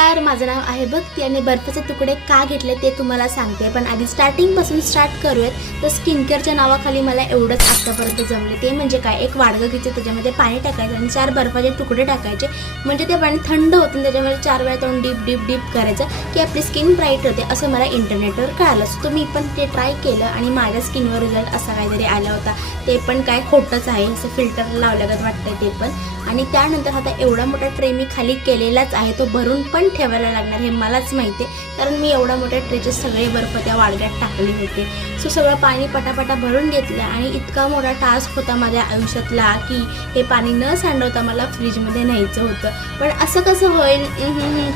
नमस्कार, माझं नाव आहे भक्ती आणि बर्फाचे तुकडे का घेतले ते तुम्हाला सांगते. पण आधी स्टार्टिंगपासून स्टार्ट करूयात. तर स्किन केअरच्या नावाखाली मला एवढंच आत्तापर्यंत जमले. ते म्हणजे काय, एक वाडगं घ्यायचं, त्याच्यामध्ये पाणी टाकायचं आणि 4 बर्फाचे तुकडे टाकायचे. म्हणजे ते पाणी थंड होतं आणि त्याच्यामध्ये 4 वेळा तोंड डीप डीप डीप करायचं की आपली स्किन ब्राईट होते, असं मला इंटरनेटवर कळालं. सो तुम्ही पण ते ट्राय केलं आणि माझ्या स्किनवर रिझल्ट असा काहीतरी आला होता. ते पण काय खोटंच आहे, असं फिल्टर लावल्यागत वाटतंय ते पण. आणि त्यानंतर आता एवढा मोठा ट्रे मी खाली केलेलाच आहे, तो भरून पण ठेवायला लागणार हे मलाच माहिती आहे, कारण मी एवढा मोठ्या ट्रेचे सगळे बर्फ त्या वाडग्यात टाकले होते. सो सगळं पाणी पटापटा भरून घेतलं आणि इतका मोठा टास्क होता माझ्या आयुष्यातला की हे पाणी न सांडवता मला फ्रीजमध्ये न्यायचं होतं. पण असं कसं होईल,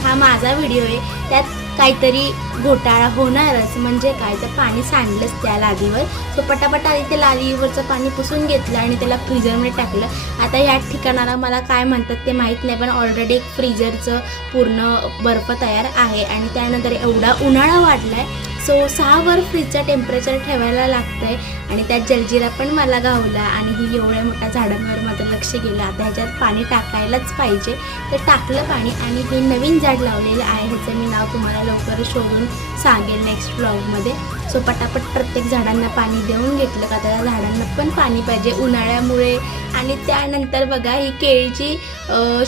हा माझा व्हिडिओ आहे, त्यात काहीतरी घोटाळा होणारच. म्हणजे काय, तर पाणी सांडलंच त्या लादीवर. सो पटापटा आधी ते लादीवरचं पाणी पुसून घेतलं आणि त्याला फ्रीजरमध्ये टाकलं. आता ह्या ठिकाणाला मला काय म्हणतात ते माहीत नाही, पण ऑलरेडी एक फ्रीजरचं पूर्ण बर्फ तयार आहे. आणि त्यानंतर एवढा उन्हाळा वाढला आहे, सो 6 वर फ्रीजचं टेम्परेचर ठेवायला लागतं आहे. आणि त्यात जलजिरा पण मला गावला आणि ही एवढ्या मोठ्या झाडांवर माझं लक्ष गेलं. आता ह्याच्यात पाणी टाकायलाच पाहिजे, तर टाकलं पाणी. आणि हे नवीन झाड लावलेलं आहे, ह्याचं मी नाव तुम्हाला लवकर शोधून सांगेल नेक्स्ट व्लॉगमध्ये. सो पटापट प्रत्येक झाडांना पाणी देऊन घेतलं का त्या झाडांना पण पाणी पाहिजे उन्हाळ्यामुळे. आणि त्यानंतर बघा, ही केळीची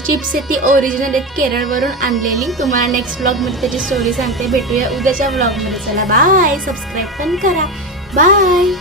चिप्स आहे, ती ओरिजिनल आहेत, केरळवरून आणलेली. तुम्हाला नेक्स्ट व्लॉगमध्ये त्याची स्टोरी सांगते. भेटूया उद्याच्या व्लॉगमध्ये. चला बाय, सबस्क्राईब पण करा. बाय.